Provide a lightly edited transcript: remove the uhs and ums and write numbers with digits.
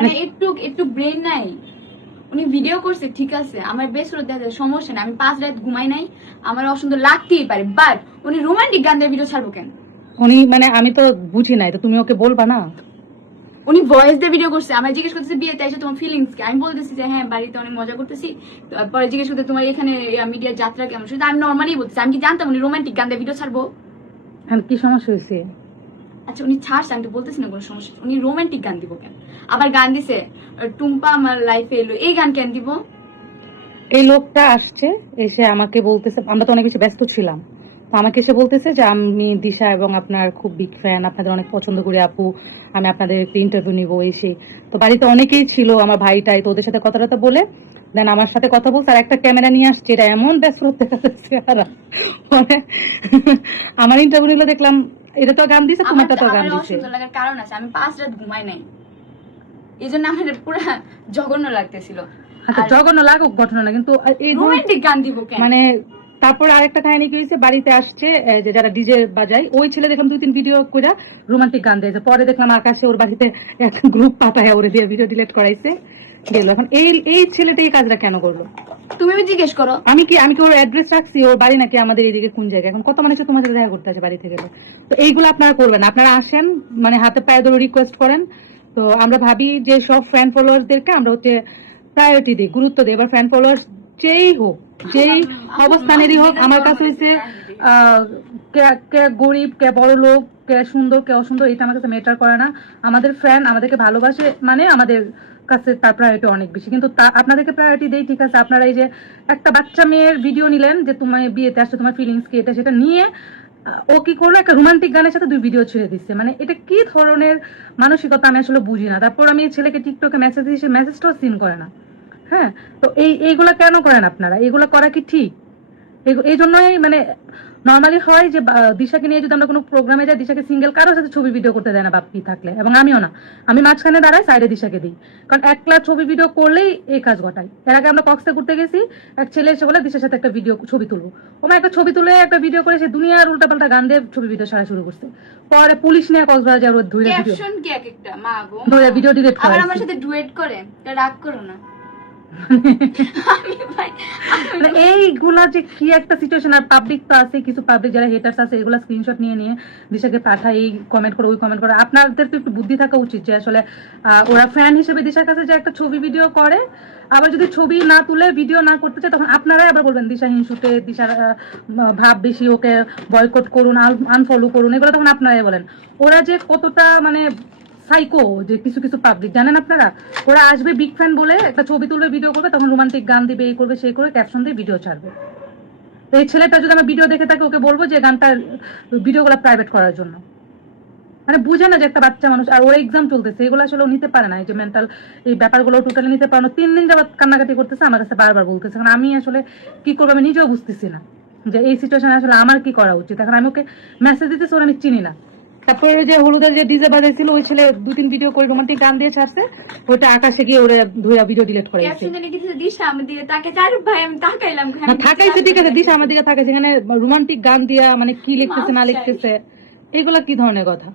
মানে একটু একটু ব্রেন নাই। উনি ভিডিও করছে ঠিক আছে, আমার বেস্ট দেখা সমস্যা নাই, আমি 5 রাত ঘুমাই নাই, আমার অসুন্দর লাগতেই পারে, বাট উনি রোমান্টিক গান দিয়ে ভিডিও ছাড়বো কেন? উনি মানে আমি তো বুঝি নাই, তো তুমি ওকে বলবা না? উনি ভয়েস দিয়ে ভিডিও করছে, আমার জিজ্ঞেস করতেছে বিয়েতে এসে তোমার ফিলিংস কি, আমি বলতেছি যে হ্যাঁ বাড়িতে অনেক মজা করতেছি। পরে জিজ্ঞেস করতে তোমার এখানে মিডিয়ার যাত্রা কেমন, শুধু আমি নর্মালি বলতেছি, আমি কি জানতাম উনি রোমান্টিক গান দিয়ে ভিডিও ছাড়বো? এখন কি সমস্যা হয়েছে? আচ্ছা উনি ছাড়ছে, আমি তো বলতেছি না কোনো সমস্যা, উনি রোমান্টিক গান দিব কেন? আবার গান দিছে টুম্পা আমার লাইফে এলো, এই গান কেন দিব? এই লোকটা আসছে, এসে আমাকে বলতেছে, আমরা তো অনেক বেশি ব্যস্ত ছিলাম, তো আমাকে এসে বলতেছে যে আমি দিশা এবং আপনার খুব বিগ ফ্যান, আপনাদের অনেক পছন্দ করি আপু, আমি আপনাদের একটু ইন্টারভিউ নিবো এসে। তো বাড়িতে অনেকেই ছিল, আমার ভাইটাই, তো ওদের সাথে কথা টথা বলে দেন আমার সাথে কথা বলছে, আর একটা ক্যামেরা নিয়ে আসছে, এটা এমন ব্যস্ত দেখা যাচ্ছে। আর মানে আমার ইন্টারভিউ নিলো, দেখলাম এটা তো গান দিছে, তোমারটা তো গান দিছে। অসুন্দর লাগার কারণ আছে, আমি 5 রাত ঘুমাই নাই, এই জন্য আমার পুরা জঘন্য লাগতেছিল। আচ্ছা জঘন্য লাগুক ঘটনা না, কিন্তু এই রোমান্টিক গান দিব কেন? মানে তারপর আরেকটা কাহিনী কি হয়েছে, বাড়িতে আসছে যে যারা ডিজে বাজায়, ওই ছেলে দেখলাম 2-3 ভিডিও করে রোমান্টিক গান দিয়েছে, পরে দেখলাম আকাশে ওর বাড়িতে একটা গ্রুপ পাঠায় ওরে দিয়ে ভিডিও ডিলিট করাইছে গেল। এখন এই ছেলেটা এই কাজটা কেন করলো? তুমি জিজ্ঞেস করো। আমি কি ওর অ্যাড্রেস রাখছি, ওর বাড়ি নাকি আমাদের এইদিকে কোন জায়গায়, এখন কত মানুষ তোমার সাথে দেখা করতে আছে বাড়িতে গেলে। তো এইগুলো আপনারা করবেন, আপনারা আসেন মানে হাতে পায়ে ধরে রিকোয়েস্ট করেন। তো আমরা ভাবি যে সব ফ্যান ফলোয়ারদেরকে আমরা হচ্ছে প্রায়োরিটি দিই, গুরুত্ব দিই। এবার ফ্যান ফলোয়ার যেই হোক, যেই অবস্থানেরই হোক, আমার কাছে হচ্ছে কে গরিব, কে বড় লোক, কে সুন্দর, কে অসুন্দর, এটা আমার কাছে ম্যাটার করে না। আমাদের ফ্যান আমাদেরকে ভালোবাসে মানে আমাদের কাছে তার প্রায়োরিটি অনেক বেশি। কিন্তু আপনাদেরকে প্রায়োরিটি দেই, ঠিক আছে। আপনারা এই যে একটা বাচ্চা মেয়ের ভিডিও নিলেন যে তোমার বিয়েতে আসছে, তোমার ফিলিংস কি, এটা সেটা নিয়ে ও কি করলো, একটা রোমান্টিক গানের সাথে 2 ভিডিও ছেড়ে দিচ্ছে। মানে এটা কি ধরনের মানসিকতা আমি আসলে বুঝি না। তারপর আমি ছেলেকে টিকটকে মেসেজ দিই, সে মেসেজটাও সিন করে না। হ্যাঁ, তো এইগুলা কেন করেন আপনারা? এইগুলা করা কি ঠিক? এই জন্যই মানে নর্মালি হয় যে দিশাকে নিয়ে যদি আমরা কোনো প্রোগ্রামে যাই, দিশাকে সিঙ্গেল কারোর সাথে ছবি ভিডিও করতে দেয় না বাপ্পি থাকলে, এবং আমিও না। আমি মাঝখানে দাঁড়াই, সাইডে দিশাকে দিই, কারণ একলা ছবি ভিডিও করলেই এই কাজ ঘটাই। এর আগে আমরা কক্সে ঘুরতে গেছি, এক ছেলে এসে বলে দিশার সাথে একটা ছবি তুলবো। ওমা একটা ছবি তুলে একটা ভিডিও করে সে দুনিয়ার উল্টাপাল্টা গান দিয়ে ছবি ভিডিও সারা শুরু করছে। পরে পুলিশ নিয়ে কক্সবাজার ধরে ক্যাপশন কি এক একটা মা গো, ভিডিও ডিলিট করে। আবার আমার সাথে ডুয়েট করে, তা রাগ করো না। এইগুলা যে কি একটা সিচুয়েশন। আর পাবলিক তো আছে, কিছু পাবলিক যারা হেটার্স আছে, এগুলা স্ক্রিনশট নিয়ে নিয়ে দিশাকে পাঠায়, এই কমেন্ট করে ওই কমেন্ট করে। আপনাদের তো একটু বুদ্ধি থাকা উচিত যে আসলে ওরা ফ্যান হিসেবে দিশার কাছে যে একটা ছবি ভিডিও করে, আবার যদি ছবি না তুলে ভিডিও না করতে চায়, তখন আপনারাই আবার বলবেন দিশা হিংসুটে, দিশার ভাব বেশি, ওকে বয়কট করুন, আনফলো করুন, এগুলো তখন আপনারাই বলেন। ওরা যে কতটা মানে সাইকো, যে কিছু কিছু পাবলিক জানেন আপনারা, ওরা আসবে বিগ ফ্যান বলে একটা ছবি তুলবে, ভিডিও করবে, তখন রোমান্টিক গান দিবে, এই করবে সেই করে, ক্যাপশন দিয়ে ভিডিও ছাড়বে। তো এই ছেলেটা যদি আমরা ভিডিও দেখে থাকি, ওকে বলবো যে গানটা ভিডিওগুলো প্রাইভেট করার জন্য। মানে বুঝে না যে একটা বাচ্চা মানুষ, আর ওর এক্সাম চলতেছে, এগুলো আসলে নিতে পারে না, এই যে মেন্টাল এই ব্যাপারগুলো টোটালি নিতে পারে না। 3 দিন যাবত কান্নাকাটি করতেছে, আমার কাছে বারবার বলতেছে। এখন আমি আসলে কি করবো আমি নিজেও বুঝতেছি না যে এই সিচুয়েশনে আসলে আমার কি করা উচিত। এখন আমি ওকে মেসেজ দিতেছি, ওরা আমি চিনি না। তারপরে যে হলুদের যে ডিজে বাজাইছিল, ওই ছেলে 2-3 ভিডিও করে রোমান্টিক গান দিয়ে ছাড়ছে, ওটা আকাশে গিয়ে ওরা ধুয়া ভিডিও ডিলিট করে দিয়েছে। ক্যাপশন লিখেছে দিশা আমার দিকে তাকে, আর ভাই আমি তাকাইলাম, থাকাইছে ঠিক আছে, দিশা আমার দিকে থাকাইছে, এখানে রোমান্টিক গান দিয়া মানে কি লিখতেছে না লিখতেছে, এগুলা কি ধরনের কথা?